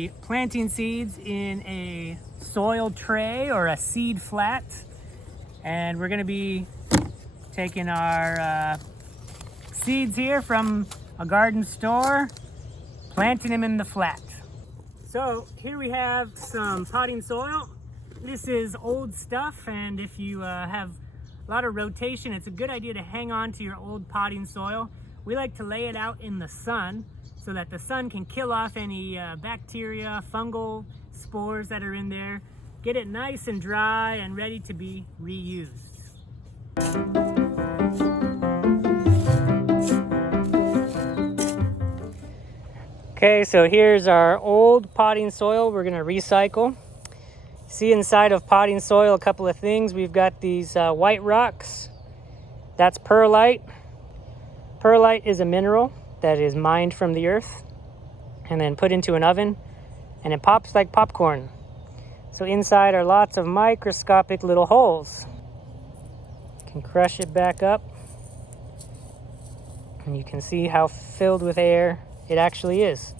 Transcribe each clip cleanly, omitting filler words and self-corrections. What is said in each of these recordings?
be planting seeds in a soil tray or a seed flat. And we're gonna be taking our seeds here from a garden store, planting them in the flat. So here we have some potting soil. This is old stuff, and if you have a lot of rotation, it's a good idea to hang on to your old potting soil. We like to lay it out in the sun so that the sun can kill off any bacteria, fungal spores that are in there. Get it nice and dry and ready to be reused. Okay, so here's our old potting soil we're gonna recycle. See inside of potting soil a couple of things. We've got these white rocks. That's perlite. Perlite is a mineral that is mined from the earth and then put into an oven, and it pops like popcorn. So inside are lots of microscopic little holes. You can crush it back up and you can see how filled with air it actually is.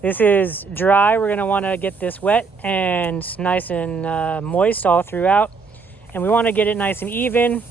This is dry. We're going to want to get this wet and nice and moist all throughout. And we want to get it nice and even.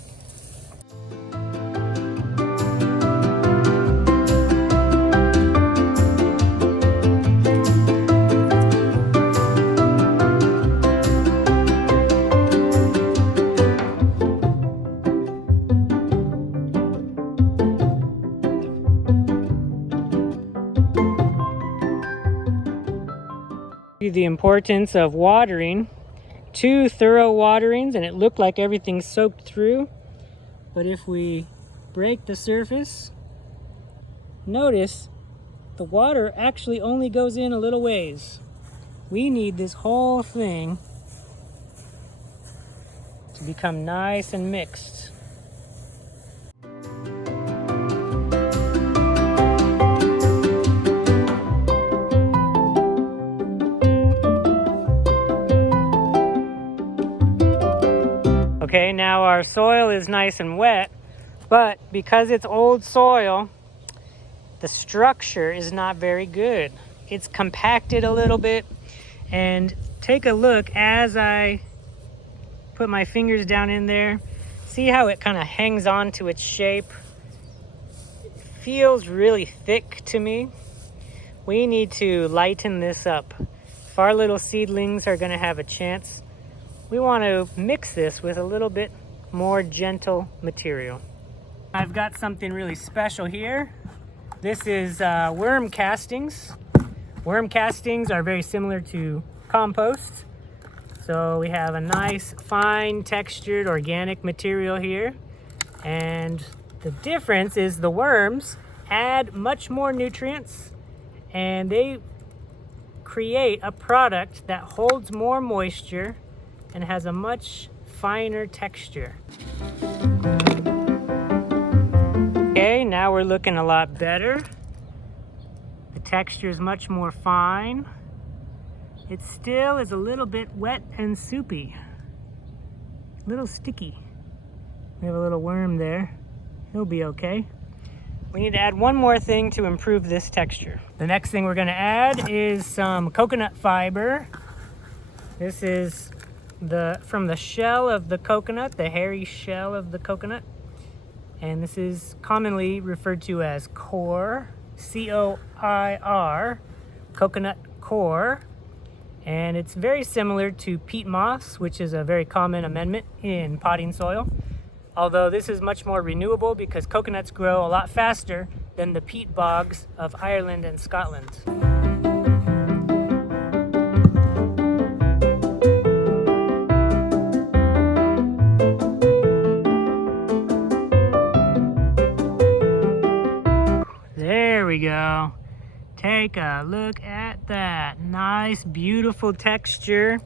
The importance of watering, 2 thorough waterings, and it looked like everything soaked through. But if we break the surface, notice the water actually only goes in a little ways. We need this whole thing to become nice and mixed. Okay, now our soil is nice and wet, but because it's old soil, the structure is not very good. It's compacted a little bit, and take a look as I put my fingers down in there. See how it kind of hangs on to its shape? It feels really thick to me. We need to lighten this up. If our little seedlings are going to have a chance, we want to mix this with a little bit more gentle material. I've got something really special here. This is worm castings. Worm castings are very similar to compost. So we have a nice, fine, textured, organic material here. And the difference is the worms add much more nutrients, and they create a product that holds more moisture and has a much finer texture. Okay, now we're looking a lot better. The texture is much more fine. It still is a little bit wet and soupy. A little sticky. We have a little worm there. He'll be okay. We need to add one more thing to improve this texture. The next thing we're gonna add is some coconut fiber. This is from the shell of the coconut, the hairy shell of the coconut. And this is commonly referred to as coir, C-O-I-R, coconut coir. And it's very similar to peat moss, which is a very common amendment in potting soil. Although this is much more renewable because coconuts grow a lot faster than the peat bogs of Ireland and Scotland. There we go. Take a look at that. Nice, beautiful texture.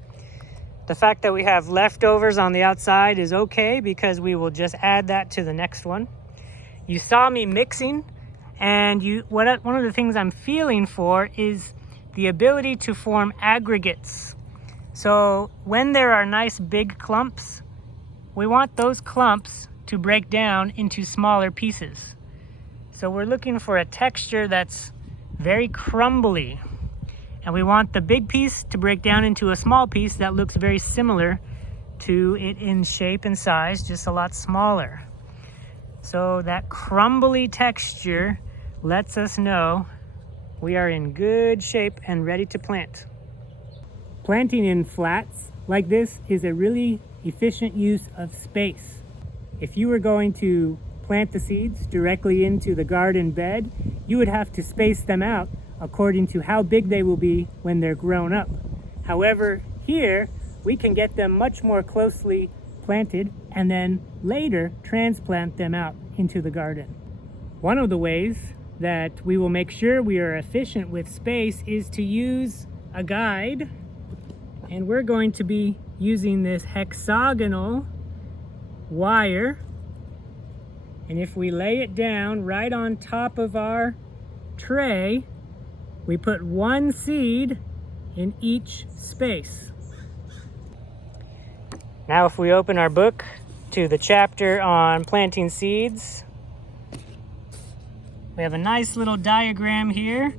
The fact that we have leftovers on the outside is okay because we will just add that to the next one. You saw me mixing, and one of the things I'm feeling for is the ability to form aggregates. So when there are nice big clumps, we want those clumps to break down into smaller pieces. So we're looking for a texture that's very crumbly. And we want the big piece to break down into a small piece that looks very similar to it in shape and size, just a lot smaller. So that crumbly texture lets us know we are in good shape and ready to plant. Planting in flats like this is a really efficient use of space. If you were going to plant the seeds directly into the garden bed, you would have to space them out according to how big they will be when they're grown up. However, here we can get them much more closely planted and then later transplant them out into the garden. One of the ways that we will make sure we are efficient with space is to use a guide, and we're going to be using this hexagonal wire, and if we lay it down right on top of our tray, we put one seed in each space. Now if we open our book to the chapter on planting seeds, we have a nice little diagram here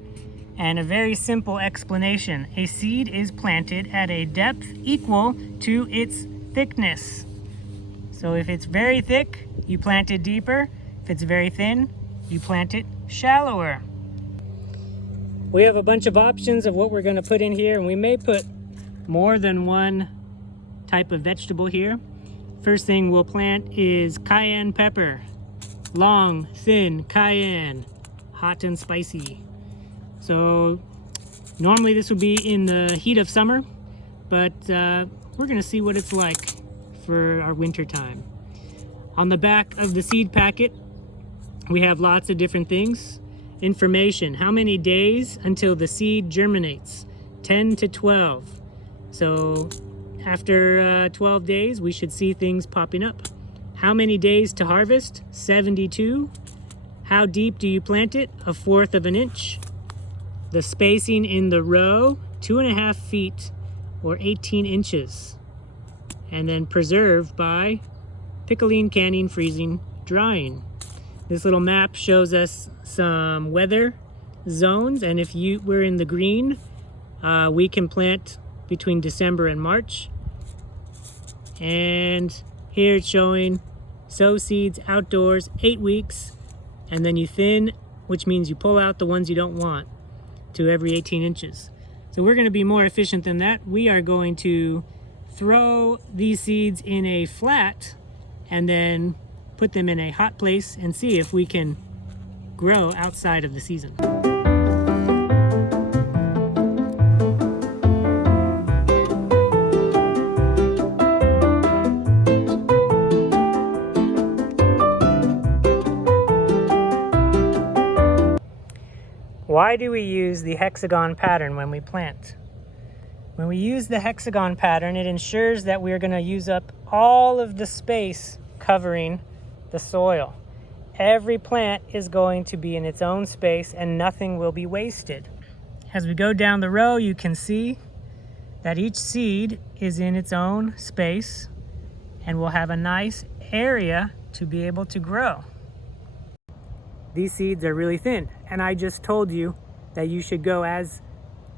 and a very simple explanation. A seed is planted at a depth equal to its thickness. So if it's very thick, you plant it deeper. If it's very thin, you plant it shallower. We have a bunch of options of what we're going to put in here, and we may put more than one type of vegetable here. First thing we'll plant is cayenne pepper. Long, thin cayenne, hot and spicy. So normally this would be in the heat of summer, but we're going to see what it's like for our winter time. On the back of the seed packet, we have lots of different things. Information, how many days until the seed germinates? 10 to 12. So after 12 days, we should see things popping up. How many days to harvest? 72. How deep do you plant it? 1/4 of an inch. The spacing in the row, 2.5 feet or 18 inches. And then preserved by pickling, canning, freezing, drying. This little map shows us some weather zones, and if we're in the green, we can plant between December and March. And here it's showing sow seeds outdoors 8 weeks, and then you thin, which means you pull out the ones you don't want, to every 18 inches. So we're going to be more efficient than that. We are going to throw these seeds in a flat and then put them in a hot place and see if we can grow outside of the season. Why do we use the hexagon pattern when we plant? When we use the hexagon pattern, it ensures that we are going to use up all of the space covering the soil. Every plant is going to be in its own space and nothing will be wasted. As we go down the row, you can see that each seed is in its own space and will have a nice area to be able to grow. These seeds are really thin, and I just told you that you should go as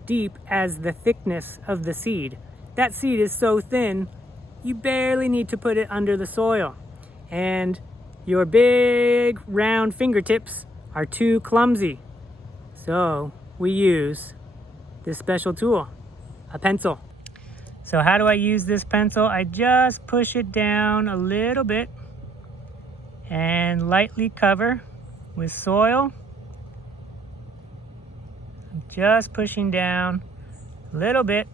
deep as the thickness of the seed. That seed is so thin, you barely need to put it under the soil. And your big round fingertips are too clumsy. So we use this special tool, a pencil. So how do I use this pencil? I just push it down a little bit and lightly cover with soil. I'm just pushing down a little bit,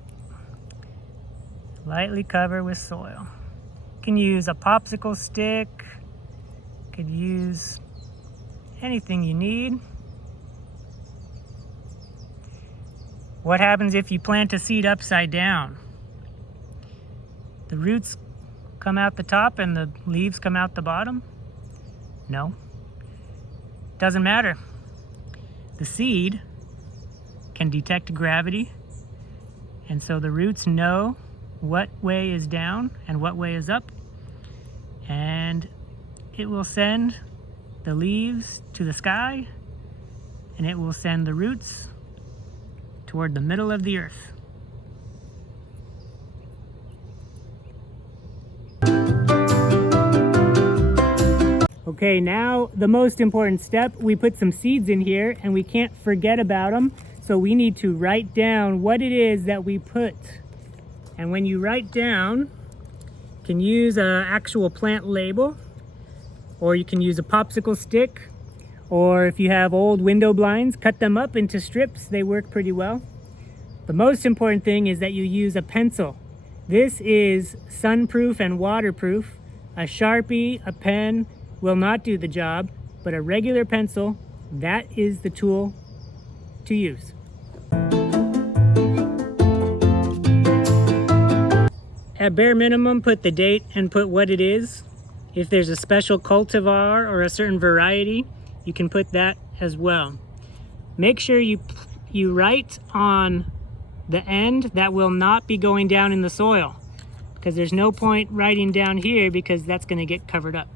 lightly cover with soil. You can use a popsicle stick, you could use anything you need. What happens if you plant a seed upside down? The roots come out the top and the leaves come out the bottom? No. Doesn't matter. The seed can detect gravity, and so the roots know what way is down and what way is up, and it will send the leaves to the sky, and it will send the roots toward the middle of the earth. Okay, now the most important step, we put some seeds in here and we can't forget about them. So we need to write down what it is that we put. And when you write down, you can use an actual plant label, or you can use a popsicle stick, or if you have old window blinds, cut them up into strips. They work pretty well. The most important thing is that you use a pencil. This is sunproof and waterproof. A Sharpie, a pen will not do the job, but a regular pencil, that is the tool to use. At bare minimum, put the date and put what it is. If there's a special cultivar or a certain variety, you can put that as well. Make sure you write on the end that will not be going down in the soil, because there's no point writing down here because that's going to get covered up.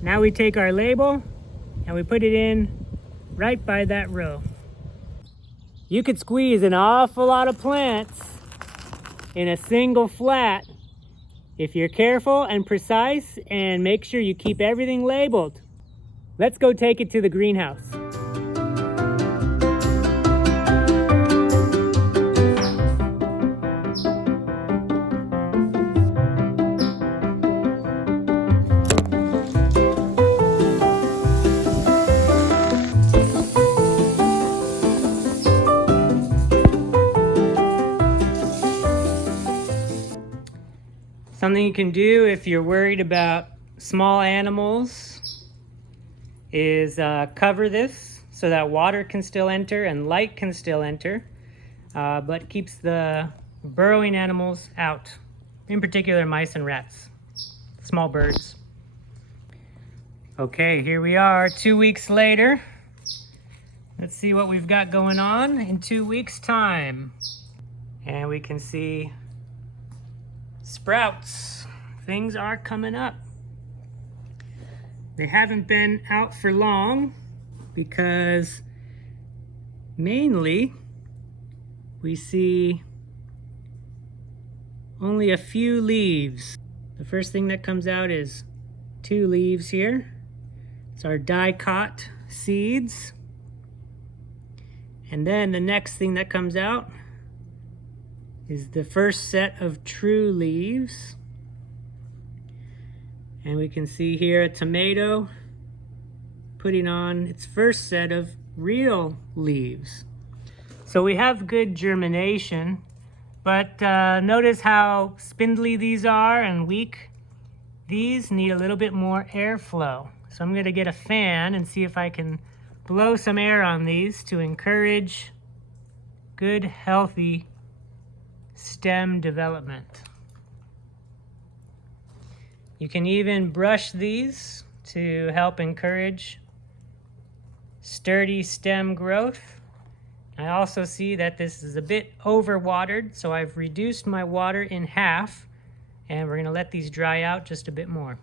Now we take our label and we put it in right by that row. You could squeeze an awful lot of plants in a single flat if you're careful and precise and make sure you keep everything labeled. Let's go take it to the greenhouse. Something you can do if you're worried about small animals is cover this so that water can still enter and light can still enter, but keeps the burrowing animals out, in particular mice and rats, small birds. Okay, here we are 2 weeks later. Let's see what we've got going on in 2 weeks' time. And we can see sprouts. Things are coming up. They haven't been out for long because mainly we see only a few leaves. The first thing that comes out is 2 leaves here. It's our dicot seeds. And then the next thing that comes out is the first set of true leaves. And we can see here a tomato putting on its first set of real leaves. So we have good germination, but notice how spindly these are and weak. These need a little bit more airflow. So I'm going to get a fan and see if I can blow some air on these to encourage good, healthy stem development. You can even brush these to help encourage sturdy stem growth. I also see that this is a bit overwatered, so I've reduced my water in half, and we're going to let these dry out just a bit more.